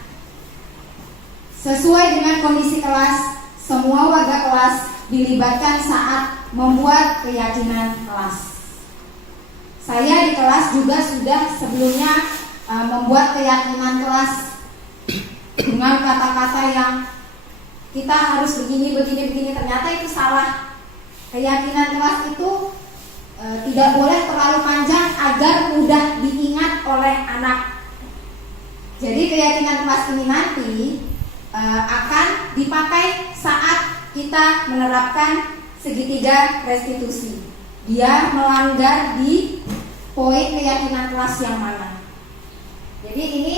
Sesuai dengan kondisi kelas, semua warga kelas dilibatkan saat membuat keyakinan kelas. Saya di kelas juga sudah sebelumnya membuat keyakinan kelas dengan kata-kata yang kita harus begini, ternyata itu salah. Keyakinan kelas itu tidak boleh terlalu panjang agar mudah diingat oleh anak. Jadi keyakinan kelas ini nanti akan dipakai saat kita menerapkan segitiga restitusi. Dia melanggar di poin keyakinan kelas yang mana. Jadi ini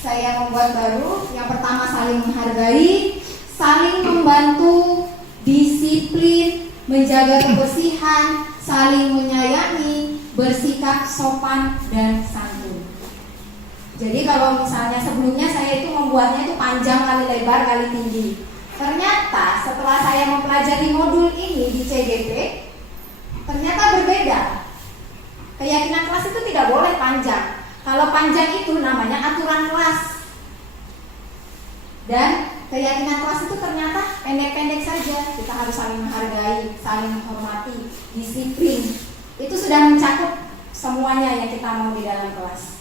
saya membuat baru. Yang pertama saling menghargai, saling membantu, disiplin, menjaga kebersihan, saling menyayangi, bersikap sopan dan santun. Jadi kalau misalnya sebelumnya saya itu membuatnya itu panjang kali lebar kali tinggi. Ternyata setelah saya mempelajari modul ini di CGP, ternyata berbeda. Keyakinan kelas itu tidak boleh panjang. Kalau panjang itu namanya aturan kelas. Dan keyakinan kelas itu ternyata pendek-pendek saja. Kita harus saling menghargai, saling menghormati, disiplin. Itu sudah mencakup semuanya yang kita mau di dalam kelas.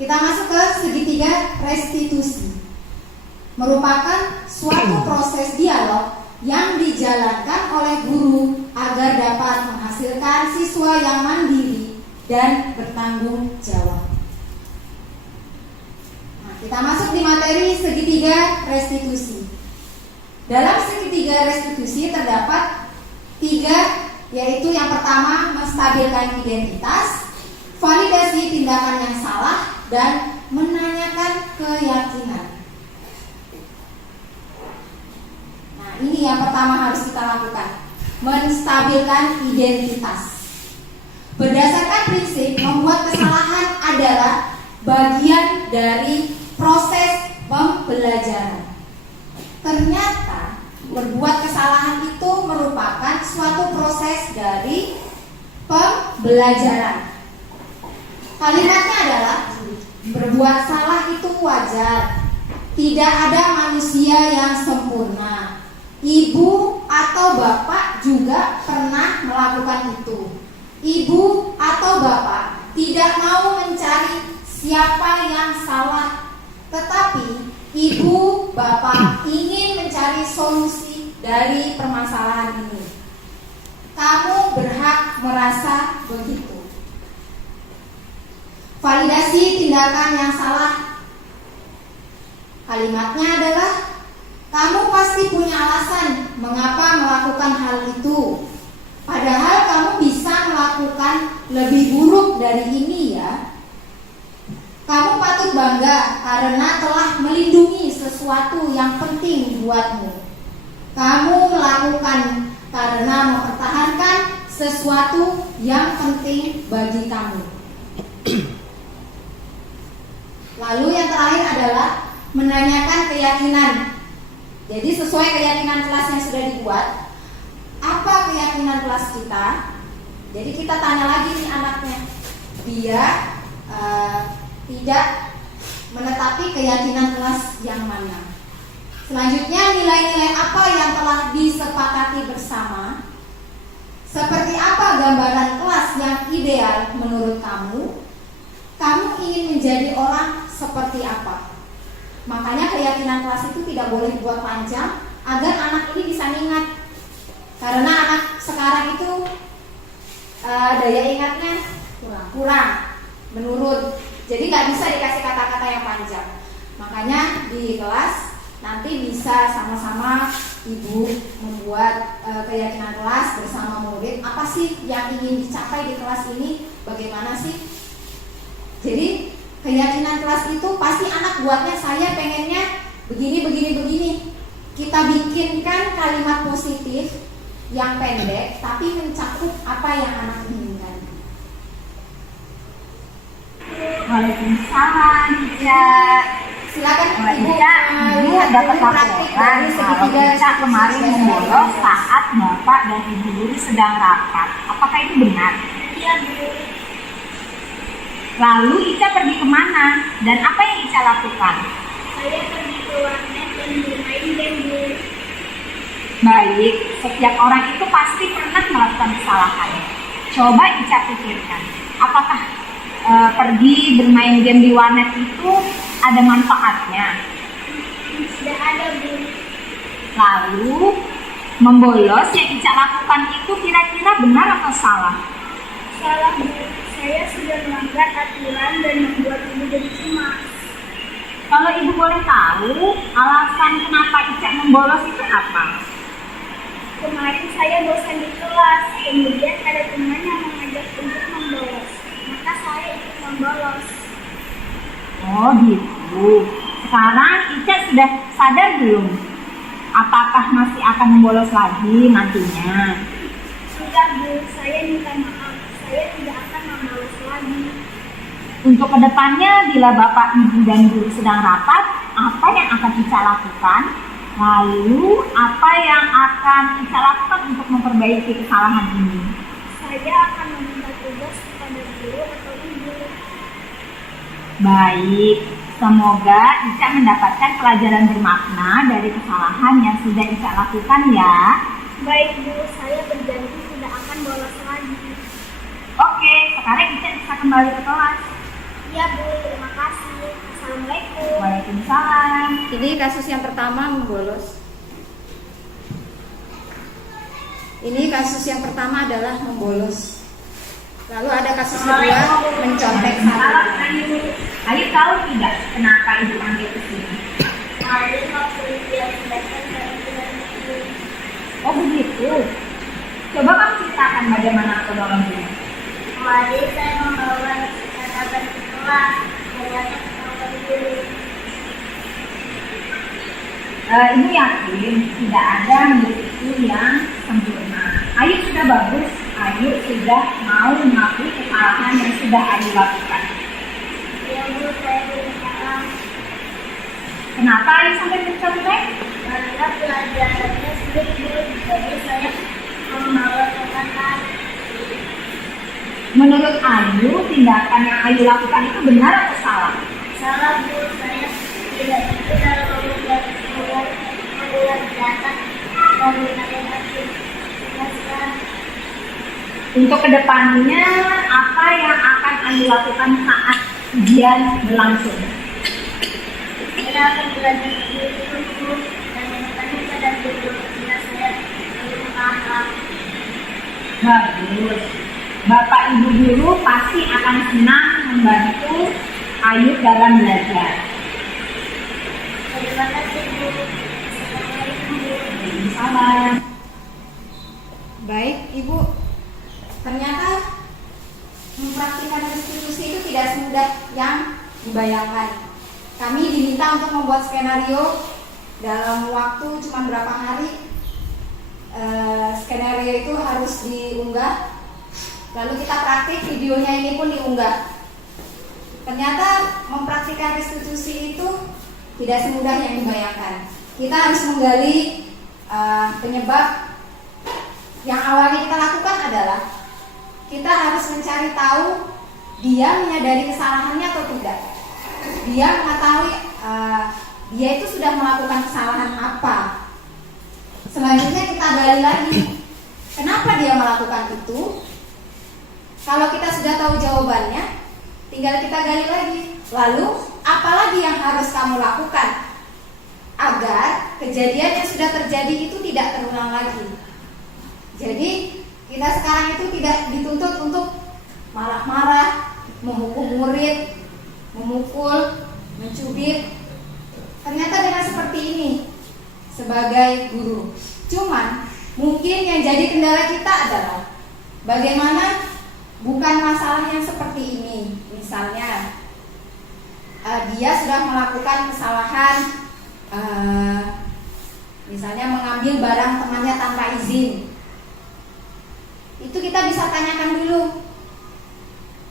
Kita masuk ke segitiga restitusi. Merupakan suatu proses dialog yang dijalankan oleh guru agar dapat menghasilkan siswa yang mandiri dan bertanggung jawab. Nah, kita masuk di materi segitiga restitusi. Dalam segitiga restitusi terdapat 3, yaitu yang pertama menstabilkan identitas, validasi tindakan yang salah, dan menanyakan keyakinan. Nah, ini yang pertama harus kita lakukan, menstabilkan identitas. Berdasarkan prinsip, membuat kesalahan adalah bagian dari proses pembelajaran. Ternyata berbuat kesalahan itu merupakan suatu proses dari pembelajaran. Kalimatnya adalah berbuat salah itu wajar. Tidak ada manusia yang sempurna. Ibu atau bapak juga pernah melakukan itu. Ibu atau bapak tidak mau mencari siapa yang salah, tetapi ibu bapak ingin mencari solusi dari permasalahan ini. Kamu berhak merasa begitu. Validasi tindakan yang salah. Kalimatnya adalah, kamu pasti punya alasan mengapa melakukan hal itu. Padahal kamu bisa melakukan lebih buruk dari ini ya. Kamu patut bangga karena telah melindungi sesuatu yang penting buatmu. Kamu melakukan karena mempertahankan sesuatu yang penting bagi kamu. Lalu yang terakhir adalah menanyakan keyakinan. Jadi sesuai keyakinan kelas yang sudah dibuat, apa keyakinan kelas kita? Jadi kita tanya lagi nih anaknya, dia tidak menetapi keyakinan kelas yang mana. Selanjutnya, nilai-nilai apa yang telah disepakati bersama? Seperti apa gambaran kelas yang ideal menurut kamu? Kamu ingin menjadi orang seperti apa? Makanya keyakinan kelas itu tidak boleh dibuat panjang agar anak ini bisa ingat. Karena anak sekarang itu daya ingatnya kurang, menurun. Jadi nggak bisa dikasih kata-kata yang panjang. Makanya di kelas nanti bisa sama-sama ibu membuat keyakinan kelas bersama murid. Apa sih yang ingin dicapai di kelas ini? Bagaimana sih? Jadi keyakinan kelas itu pasti anak buatnya, saya pengennya begini. Kita bikinkan kalimat positif yang pendek tapi mencakup apa yang anak inginkan. Waalaikumsalam, Cica. Silakan Ibu Ibu dapat laporan kalau Cica kemarin membolos saat Bapak dan Ibu guru sedang rapat. Apakah itu benar? Iya, Bu. Lalu Ica pergi kemana dan apa yang Ica lakukan? Saya pergi ke warnet dan bermain game, Bu. Baik, setiap orang itu pasti pernah melakukan kesalahan. Coba Ica pikirkan, apakah pergi bermain game di warnet itu ada manfaatnya? Tidak ada, Bu. Lalu, membolos yang Ica lakukan itu kira-kira benar atau salah? Salah, Bu. Saya sudah melanggar aturan dan membuat Ibu jadi cemas. Kalau Ibu boleh tahu, alasan kenapa Ica membolos itu apa? Kemarin saya bosan di kelas, kemudian ada teman yang mengajak untuk membolos. Maka saya ikut membolos. Oh gitu. Sekarang Ica sudah sadar belum? Apakah masih akan membolos lagi nantinya? Sudah, Bu. Saya minta maaf. Saya tidak akan membolos lagi. Untuk kedepannya, bila Bapak, Ibu, dan Guru sedang rapat, apa yang akan Ica lakukan? Lalu, apa yang akan Ica lakukan untuk memperbaiki kesalahan ini? Saya akan meminta tugas kepada guru atau Baik, semoga Ica mendapatkan pelajaran bermakna dari kesalahan yang sudah Ica lakukan ya. Baik Bu, saya berjanji tidak akan bolos lagi. Oke, sekarang Ica bisa kembali ke kelas. Iya Bu, terima kasih. Assalamualaikum. Waalaikumsalam. Ini kasus yang pertama membolos. Ini kasus yang pertama adalah membolos. Lalu ada kasus kedua, mencontek Salam, satu. Ayu. Ayu tahu tidak kenapa Ibu panggil ke sini? Hari waktu dia datang dari bulan ini. Oh begitu. Coba kamu ceritakan bagaimana kronologinya. Kemarin saya membawa catatan ke kelas. Ternyata ketahuan guru. Ibu yakin tidak ada murid itu yang sempurna. Ayu sudah bagus. Ayu sudah mau mengakui kesalahan yang sudah Ayu lakukan. Ya Bu, saya berusaha. Kenapa Ayu sampai mencontek? Karena pelajarannya sulit Bu, jadi saya membawa catatan. Menurut Ayu, tindakan yang Ayu lakukan itu benar atau salah? Salah Bu, saya tidak itu dalam membuat data dan menanyakan. Untuk kedepannya, apa yang akan Ayu lakukan saat ujian berlangsung? Saya akan belajar lebih dulu dan bertanya dan guru jika saya belum paham. Bagus. Bapak Ibu guru pasti akan senang membantu Ayu dalam belajar. Terima kasih Bu. Assalamualaikum Bu. Salam. Baik, Ibu. Ternyata mempraktikkan restitusi itu tidak semudah yang dibayangkan. Kami diminta untuk membuat skenario dalam waktu cuma berapa hari. Skenario itu harus diunggah. Lalu kita praktik, videonya ini pun diunggah. Ternyata mempraktikkan restitusi itu tidak semudah yang dibayangkan. Kita harus menggali penyebab. Yang awalnya kita lakukan adalah kita harus mencari tahu dia menyadari kesalahannya atau tidak. Dia mengetahui dia itu sudah melakukan kesalahan apa. Selanjutnya kita gali lagi, kenapa dia melakukan itu. Kalau kita sudah tahu jawabannya, tinggal kita gali lagi. Lalu apalagi yang harus kamu lakukan agar kejadian yang sudah terjadi itu tidak terulang lagi. Jadi kita sekarang itu tidak dituntut untuk marah-marah, menghukum murid, memukul, mencubit. Ternyata dengan seperti ini sebagai guru. Cuman mungkin yang jadi kendala kita adalah bagaimana bukan masalah yang seperti ini. Misalnya dia sudah melakukan kesalahan, misalnya mengambil barang temannya tanpa izin. Itu kita bisa tanyakan dulu,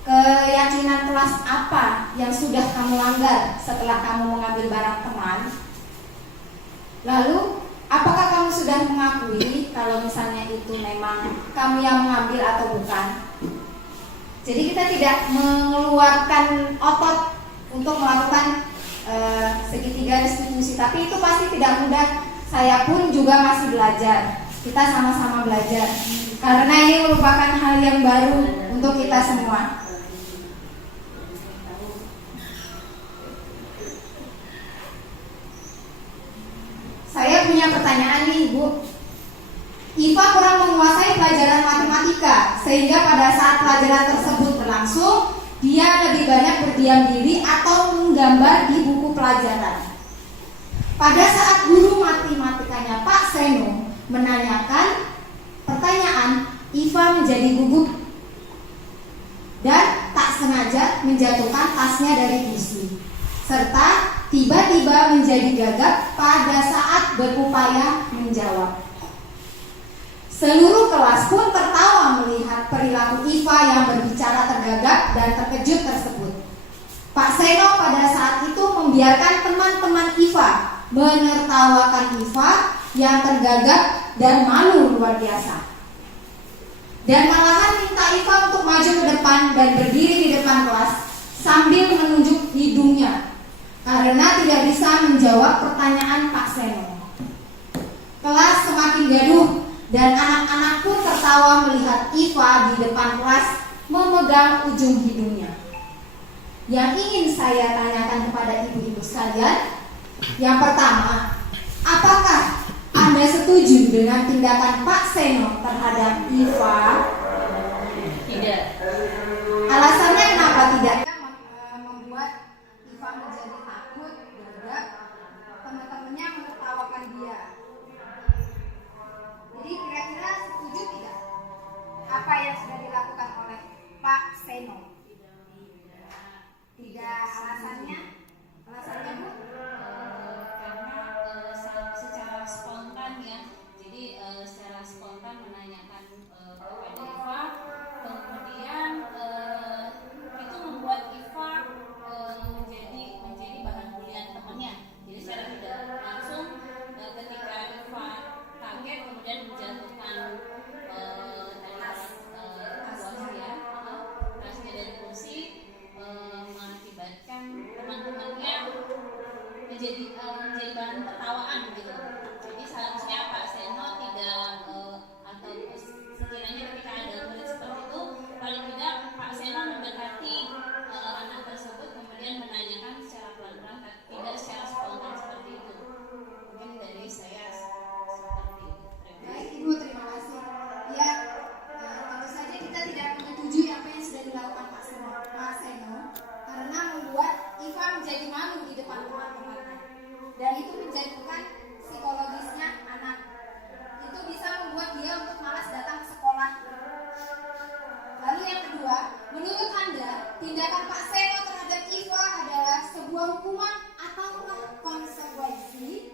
keyakinan kelas apa yang sudah kamu langgar setelah kamu mengambil barang teman. Lalu apakah kamu sudah mengakui kalau misalnya itu memang kamu yang mengambil atau bukan. Jadi kita tidak mengeluarkan otot untuk melakukan segitiga restitusi, tapi itu pasti tidak mudah. Saya pun juga masih belajar. Kita sama-sama belajar karena ini merupakan hal yang baru untuk kita semua. Saya punya pertanyaan nih, Bu. Iva kurang menguasai pelajaran matematika sehingga pada saat pelajaran tersebut berlangsung dia lebih banyak berdiam diri atau menggambar di buku pelajaran. Pada saat guru matematikanya Pak Seno menanyakan pertanyaan, Iva menjadi gugup dan tak sengaja menjatuhkan tasnya dari kursi, serta tiba-tiba menjadi gagap pada saat berupaya menjawab. Seluruh kelas pun tertawa melihat perilaku Iva yang berbicara tergagap dan terkejut tersebut. Pak Seno pada saat itu membiarkan teman-teman Iva menertawakan Iva yang tergagap dan malu luar biasa. Dan malahan minta Iva untuk maju ke depan dan berdiri di depan kelas sambil menunjuk hidungnya karena tidak bisa menjawab pertanyaan Pak Seno. Kelas semakin gaduh dan anak-anak pun tertawa melihat Iva di depan kelas memegang ujung hidungnya. Yang ingin saya tanyakan kepada ibu-ibu sekalian, yang pertama, apakah Anda setuju dengan tindakan Pak Seno terhadap Iva? Tidak. Alasannya kenapa tidak? Membuat Iva menjadi takut, gagap, teman-temannya menertawakan dia. Jadi kira-kira setuju tidak apa yang sudah dilakukan oleh Pak Seno? Tidak. Alasannya? Alasannya Bu? Karena secara spontan ya, jadi secara spontan menanyakan kepada Iva, kemudian itu membuat Iva menjadi bahan bulian temannya. Jadi secara tidak langsung ketika Iva kaget kemudian menjatuhkan tasnya dari kursi, mengakibatkan teman-temannya menjadi bahan tertawaan gitu. Jadi seharusnya Pak Seno tidak atau sekiranya ketika ada murid seperti itu, paling tidak Pak Seno mendekati anak tersebut kemudian menanyakan secara pelan-pelan, tidak secara spontan seperti itu. Mungkin dari saya seperti itu. Baik Ibu, terima kasih. Ya, tentu saja kita tidak menyetujui apa yang sudah dilakukan Pak Seno karena membuat Iva menjadi malu di depan teman-temannya. Dan itu menjadikan psikologisnya anak. Itu bisa membuat dia untuk malas datang ke sekolah. Lalu yang kedua, menurut Anda, tindakan Pak Seno terhadap Iva adalah sebuah hukuman ataukah konsekuensi?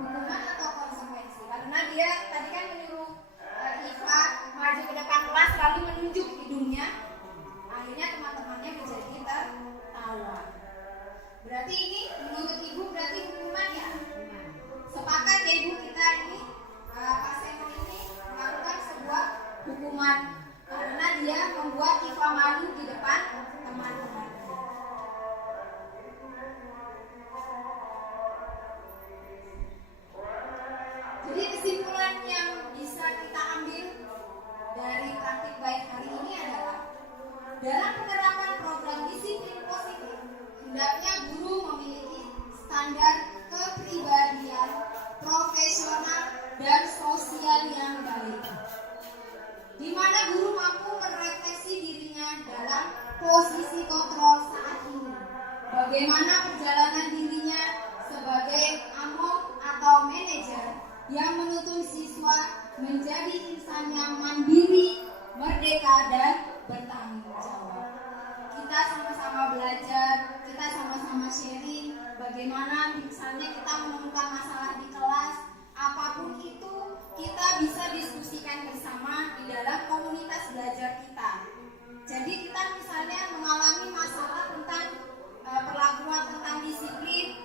Hukuman atau konsekuensi? Karena dia tadi kan menyuruh Iva maju ke depan kelas lalu menunjuk hidungnya. Akhirnya teman-temannya menjadi tertawa. Berarti ini menurut Ibu berarti hukuman ya? Sepakat ya Ibu, kita ini Pak Seno ini melakukan sebuah hukuman karena dia membuat Iva malu di depan teman-teman. Jadi kesimpulan yang bisa kita ambil dari praktik baik hari ini adalah dalam penerapan program disiplin positif, hendaknya guru memiliki standar kepribadian, profesional, dan sosial yang baik, di mana guru mampu merefleksi dirinya dalam posisi kontrol saat ini. Bagaimana perjalanan dirinya sebagai among atau manajer yang menuntun siswa menjadi insan yang mandiri, merdeka, dan bertanggung jawab. Kita sama-sama belajar, kita sama-sama sharing bagaimana misalnya kita menemukan masalah di kelas, apapun itu kita bisa diskusikan bersama di dalam komunitas belajar kita. Jadi kita misalnya mengalami masalah tentang perlakuan tentang disiplin,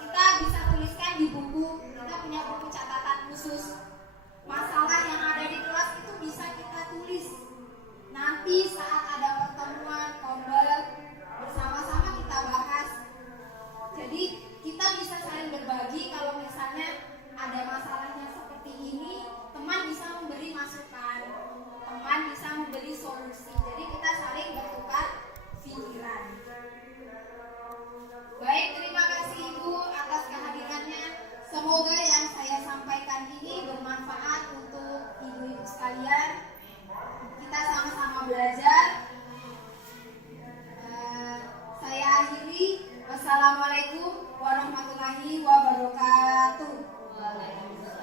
kita bisa tuliskan di buku, kita punya buku catatan khusus. Masalah yang ada di kelas itu bisa kita tulis. Nanti saat ada pertemuan kombel bersama-sama kita bahas. Jadi kita bisa saling berbagi. Kalau misalnya ada masalahnya seperti ini, teman bisa memberi masukan, teman bisa memberi solusi. Jadi kita saling bertukar pikiran. Baik, terima kasih Ibu atas kehadirannya. Semoga yang saya sampaikan ini bermanfaat untuk ibu-ibu sekalian. Kita sama-sama belajar. Saya akhiri. Wassalamualaikum warahmatullahi wabarakatuh. Waalaikumsalam.